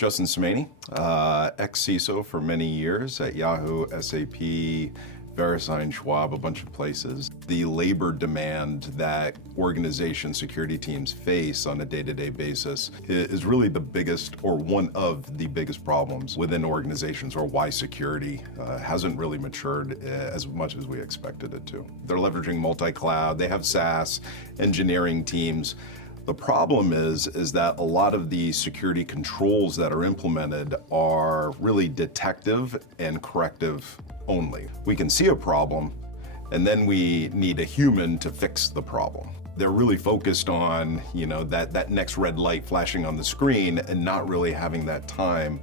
Justin Somaini, ex-CISO for many years at Yahoo, SAP, VeriSign, Schwab, a bunch of places. The labor demand that organization security teams face on a day-to-day basis is really the biggest, or one of the biggest problems within organizations, or why security hasn't really matured as much as we expected it to. They're leveraging multi-cloud, they have SaaS, engineering teams. The problem is that a lot of the security controls that are implemented are really detective and corrective only. We can see a problem, and then we need a human to fix the problem. They're really focused on, that next red light flashing on the screen and not really having that time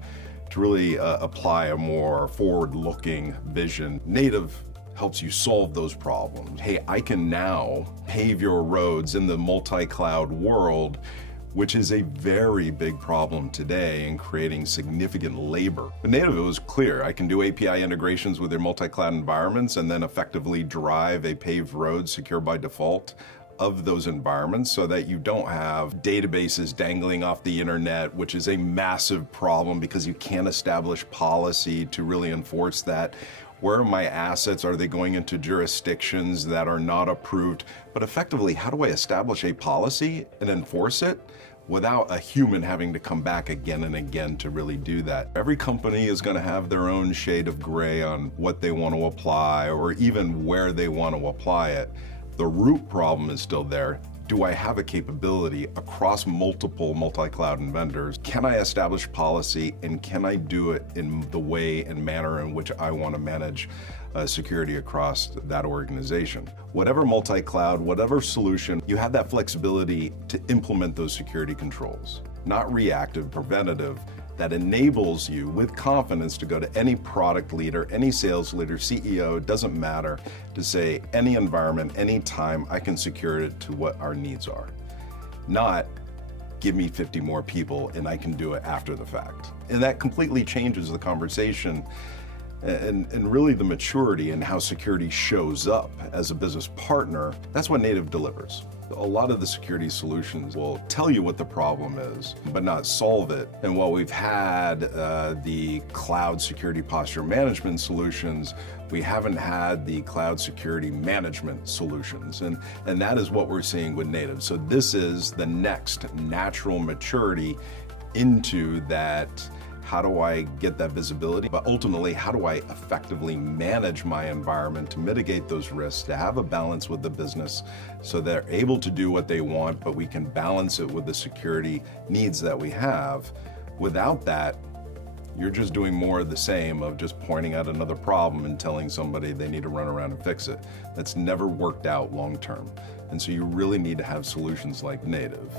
to really apply a more forward-looking vision. Native helps you solve those problems. Hey, I can now pave your roads in the multi-cloud world, which is a very big problem today in creating significant labor. But Native, it was clear. I can do API integrations with their multi-cloud environments and then effectively drive a paved road secure by default of those environments so that you don't have databases dangling off the internet, which is a massive problem because you can't establish policy to really enforce that. Where are my assets? Are they going into jurisdictions that are not approved? But effectively, how do I establish a policy and enforce it without a human having to come back again and again to really do that? Every company is going to have their own shade of gray on what they want to apply or even where they want to apply it. The root problem is still there. Do I have a capability across multiple multi-cloud vendors? Can I establish policy, and can I do it in the way and manner in which I want to manage security across that organization? Whatever multi-cloud, whatever solution, you have that flexibility to implement those security controls. Not reactive, preventative, that enables you with confidence to go to any product leader, any sales leader, CEO, it doesn't matter, to say any environment, any time, I can secure it to what our needs are. Not give me 50 more people and I can do it after the fact. And that completely changes the conversation and really the maturity and how security shows up as a business partner. That's what Native delivers. A lot of the security solutions will tell you what the problem is, but not solve it. And while we've had the cloud security posture management solutions, we haven't had the cloud security management solutions. And that is what we're seeing with Native. So this is the next natural maturity into that. How do I get that visibility? But ultimately, how do I effectively manage my environment to mitigate those risks, to have a balance with the business so they're able to do what they want, but we can balance it with the security needs that we have. Without that, you're just doing more of the same of just pointing out another problem and telling somebody they need to run around and fix it. That's never worked out long term. And so you really need to have solutions like Native.